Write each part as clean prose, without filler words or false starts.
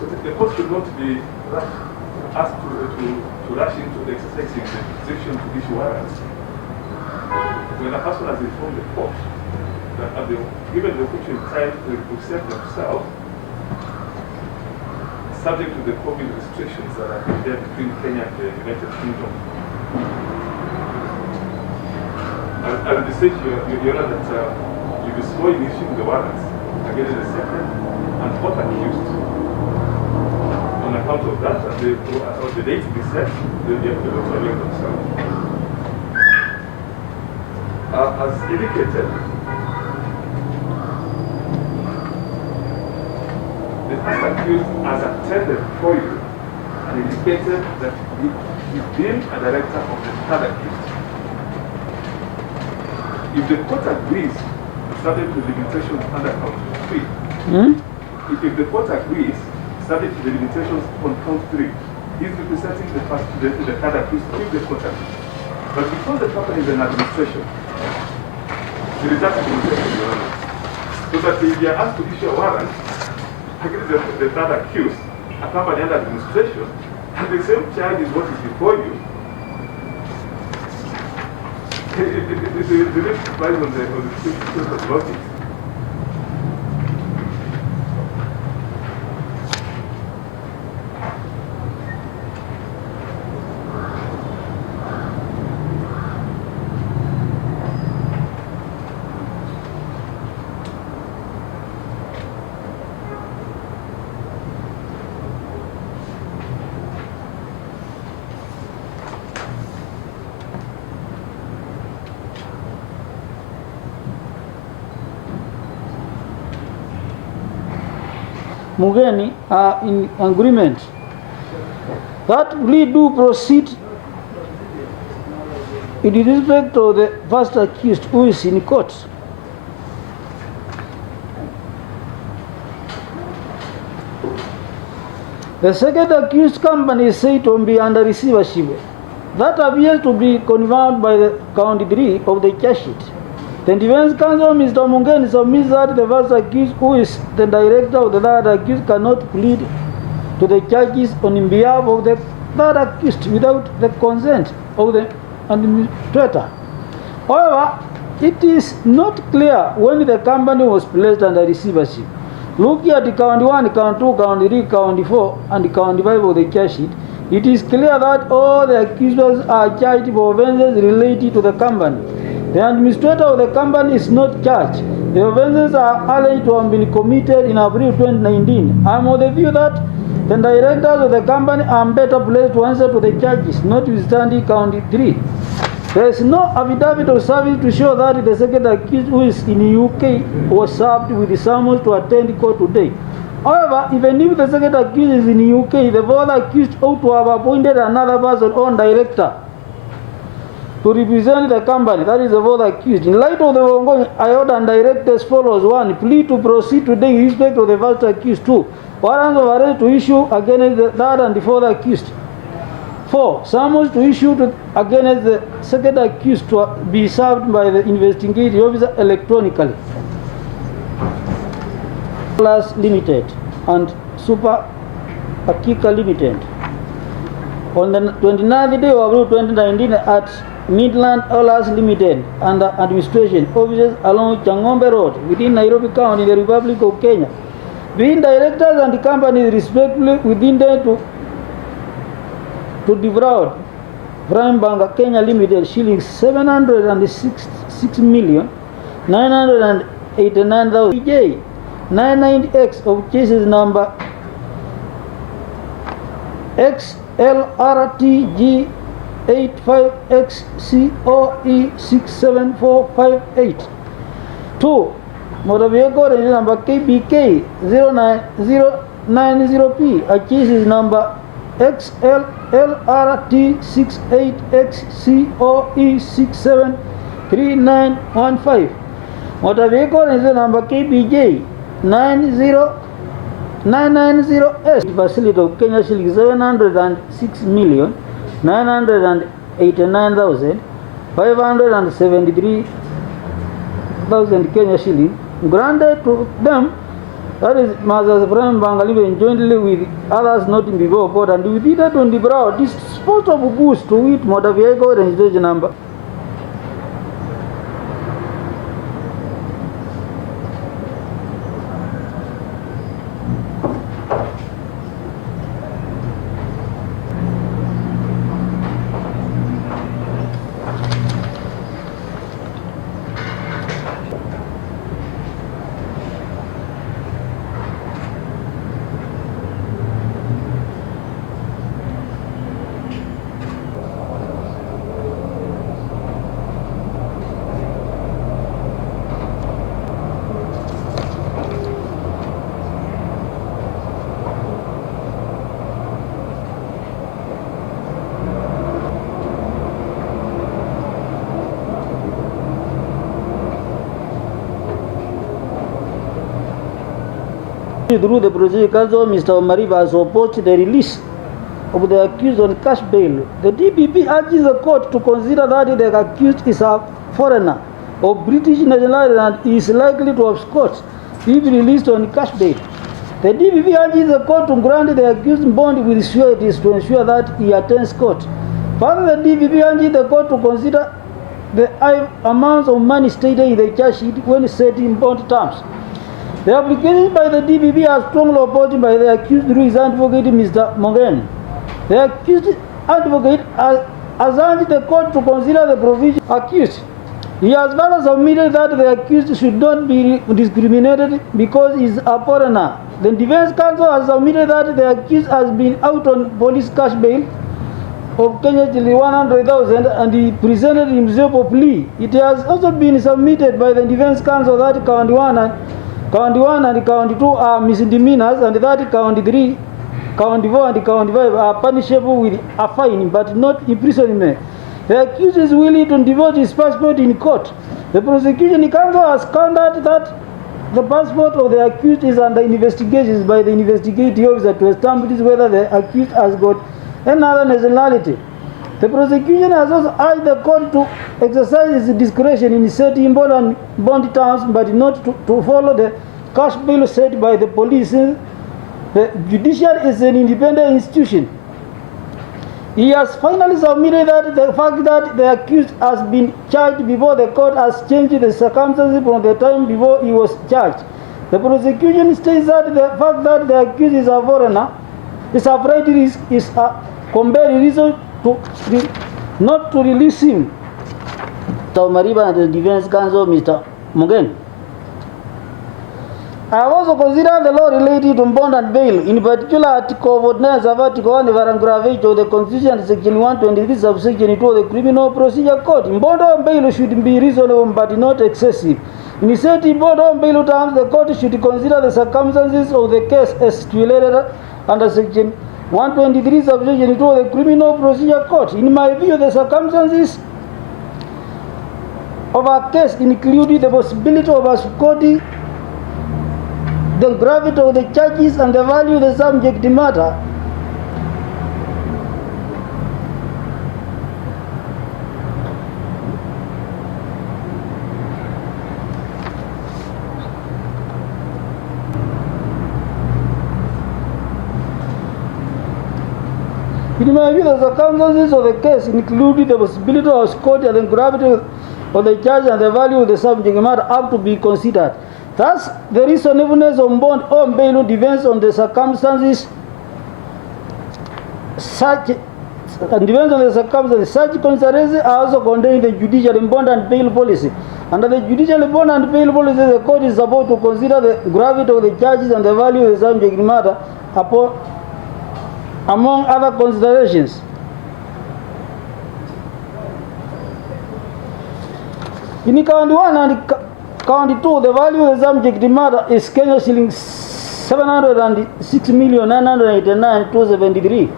So the court should not be asked to rush into exercising the jurisdiction to issue warrants. When a person has informed the court that given the opportunity time to represent themselves, subject to the COVID restrictions that are there between Kenya and the United Kingdom. I would say to Your Honor that you be slow in issuing the warrants against the second and fourth accused. On account of that, on the date to be set, they'll be able to avail themselves. As indicated, the first accused has attended before you and indicated that he being a director of the third accused. If the court agrees, subject to limitations under count 3, if the court agrees, subject to the limitations on count 3, he's representing the third accused if the court agrees. But because the company is an administration, it is just administration, Your Honor. So that if you are asked to issue a warrant against the third accused, a company under administration, and the same charge is what is before you, it really lies on the principles of logic. Mugeni are in agreement that we do proceed in respect of the first accused who is in court. The second accused company is said to be under receivership. That appears to be confirmed by the count 3 of the charge sheet. The defense counsel, Mr. Mungeni, submits that the first accused, who is the director of the third accused, cannot plead to the charges on behalf of the third accused without the consent of the administrator. However, it is not clear when the company was placed under receivership. Looking at count 1, count 2, count 3, count 4, and count 5 of the charge sheet, it is clear that all the accusers are charged for offences related to the company. The administrator of the company is not charged. The offences are alleged to have been committed in April 2019. I am of the view that the directors of the company are better placed to answer to the charges, notwithstanding count 3. There is no affidavit of service to show that the second accused, who is in the UK, was served with the summons to attend court today. However, even if the second accused is in the UK, the fourth accused ought to have appointed another person or director to represent the company, that is the fourth accused. In light of the ongoing, I order and direct as follows. 1. Plea to proceed today in respect of the first accused. 2. Warrants of arrest to issue against the third and the fourth accused. 4. Summons to issue against the second accused to be served by the investigating officer electronically. Plus Limited and Super Akika Limited. On the 29th day of April 2019 at Midland Oilers Limited under administration offices along Changombe Road within Nairobi County in the Republic of Kenya. Being directors and the companies respectively within there to defraud Prime Bank Kenya Limited shillings 706,989,000 J 99X of cases number XLRTG 85XCOE67458. 2. Motor vehicle engine number KBK 090P. Cases number XLRT68XCOE673915. Motor vehicle engine number KBJ 90990S. Facility of Kenya shilling 706,989,573 Kenya shilling, granted to them That is Masters Prime Bangalore jointly with others not before court and with it on Defraud disposed of goods to wit motor vehicle registration number. Through the prosecution counsel, Mr. Mariba has opposed the release of the accused on cash bail. The DPP urges the court to consider that the accused is a foreigner of British nationality and is likely to abscond if released on cash bail. The DPP urges the court to grant the accused bond with sureties to ensure that he attends court. Further, the DPP urges the court to consider the amounts of money stated in the charge sheet when setting bond terms. The application by the DPP are strongly opposed by the accused through his advocate, Mr. Morgan. The accused advocate has urged the court to consider the provision accused. He has further submitted that the accused should not be discriminated because he is a foreigner. The defense counsel has submitted that the accused has been out on police cash bail of Kenya till 100,000 and he presented himself for plea. It has also been submitted by the defense counsel that Count 1 and Count 2 are misdemeanors and that Count 3, Count 4 and Count 5 are punishable with a fine but not imprisonment. The accused is willing to divulge his passport in court. The prosecution counsel has countered that the passport of the accused is under investigations by the investigating officer to establish whether the accused has got another nationality. The prosecution has also urged the court to exercise its discretion in setting bond terms but not to follow the cash bail set by the police. The judiciary is an independent institution. He has finally submitted that the fact that the accused has been charged before the court has changed the circumstances from the time before he was charged. The prosecution states that the fact that the accused is a foreigner is a flight risk, is a compelling reason not to release him. Mr. Mariba and the defense counsel, Mr. Mugen. I have also considered the law related to bond and bail, in particular Article 49 of Article 1 paragraph 8 of the Constitution, Section 123 subsection 2 of the Criminal Procedure Code. Bond and bail should be reasonable but not excessive. In setting bond and bail terms, the court should consider the circumstances of the case as stipulated under Section 123 subsection 2 of the Criminal Procedure Code. In my view, the circumstances of a case include the possibility of absconding, the gravity of the charges and the value of the subject matter. In my view, the circumstances of the case include the possibility of absconding and the gravity of the charge and the value of the subject matter have to be considered. Thus, the reasonableness of bond or bail depends on the circumstances. Such considerations are also contained in the judicial bond and bail policy. Under the judicial bond and bail policy, the court is supposed to consider the gravity of the charges and the value of the subject matter among other considerations. In Count 1 and Count 2, the value of the subject matter is Kenya shillings 706,989,273.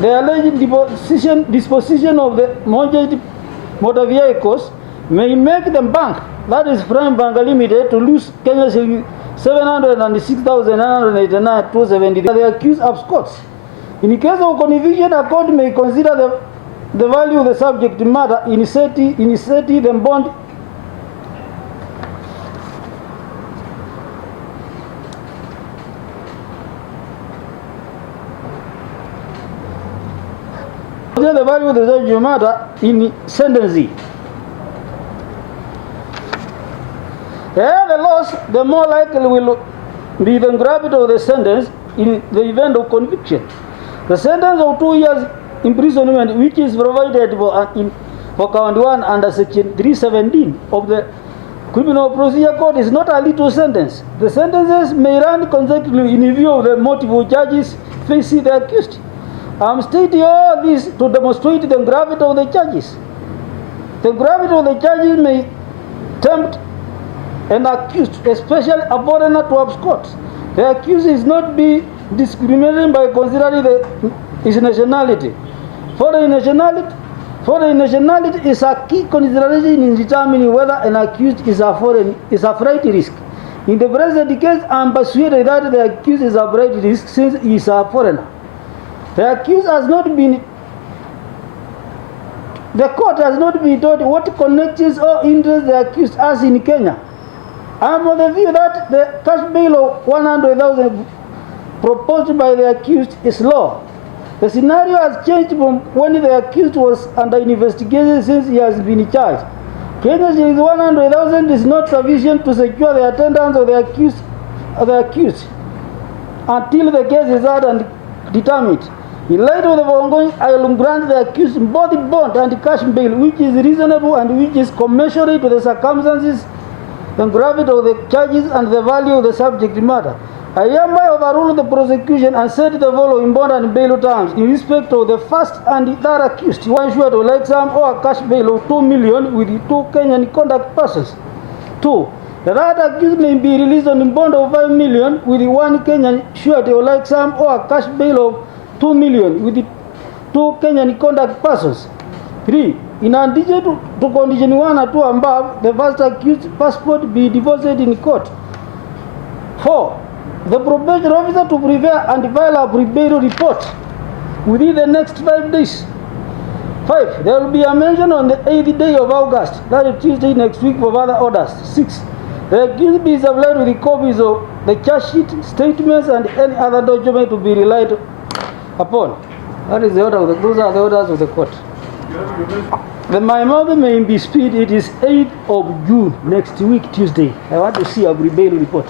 The alleged disposition of the mortgaged motor vehicles may make the bank, that is Prime Bank Limited, to lose Kenya shillings 706,989,273. The accused absconds. In case of conviction, a court may consider the value of the subject matter in setting the bond consider the value of the subject matter in sentencing. The higher the loss, the more likely will be the gravity of the sentence in the event of conviction. The sentence of 2 years imprisonment, which is provided for count 1 under section 317 of the Criminal Procedure Code, is not a little sentence. The sentences may run consecutively in view of the multiple charges facing the accused. I am stating all this to demonstrate the gravity of the charges. The gravity of the charges may tempt an accused, especially a foreigner, to abscond. The accused is not be discriminated by considering his nationality. Foreign nationality is a key consideration in determining whether an accused is a flight risk. In the present case, I am persuaded that the accused is a flight risk since he is a foreigner. The accused has not been. The court has not been told what connections or interests the accused has in Kenya. I am of the view that the cash bail of 100,000 proposed by the accused is low. The scenario has changed from when the accused was under investigation since he has been charged. Kenya's 100,000 is not sufficient to secure the attendance of the accused until the case is heard and determined. In light of the foregoing, I will grant the accused both bond and cash bail, which is reasonable and which is commensurate to the circumstances, the gravity of the charges, and the value of the subject matter. I hereby overrule the prosecution and set the following bond and bail terms in respect of the first and third accused: one short of like sum or a cash bail of 2 million with 2 Kenyan contact persons. 2. The third accused may be released on a bond of 5 million with 1 Kenyan short of like sum or a cash bail of 2 million with 2 Kenyan contact persons. 3. In addition to condition 1 or 2 above, the first accused passport be deposited in court. 4. The probation officer to prepare and file a pre-bail report within the next 5 days. 5. There will be a mention on the 8th day of August, that is Tuesday next week, for further orders. 6. The accused be supplied with the copies of the charge sheet, statements, and any other document to be relied upon. That is the order of those are the orders of the court. The my mother may be speed. It is 8th of June next week, Tuesday. I want to see a pre-bail report.